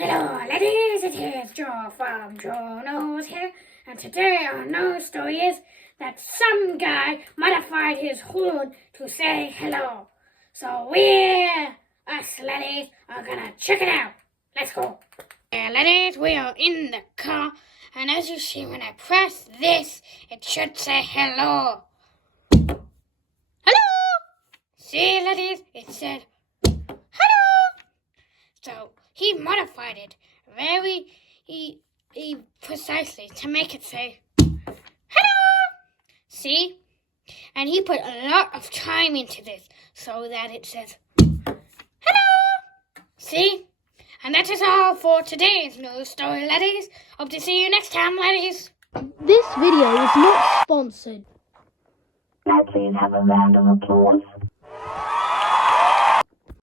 Hello, ladies, it is Joe from Joe Knows here, and today our news story is that some guy modified his horn to say hello. So us ladies, are gonna check it out. Let's go. Yeah, ladies, we are in the car, and as you see, when I press this, it should say hello. Hello! See, ladies, it said hello! So he modified it very precisely to make it say hello. See? And he put a lot of time into this so that it says hello. See? And that is all for today's news story, ladies. Hope to see you next time, ladies. This video is not sponsored. Now please have a round of applause.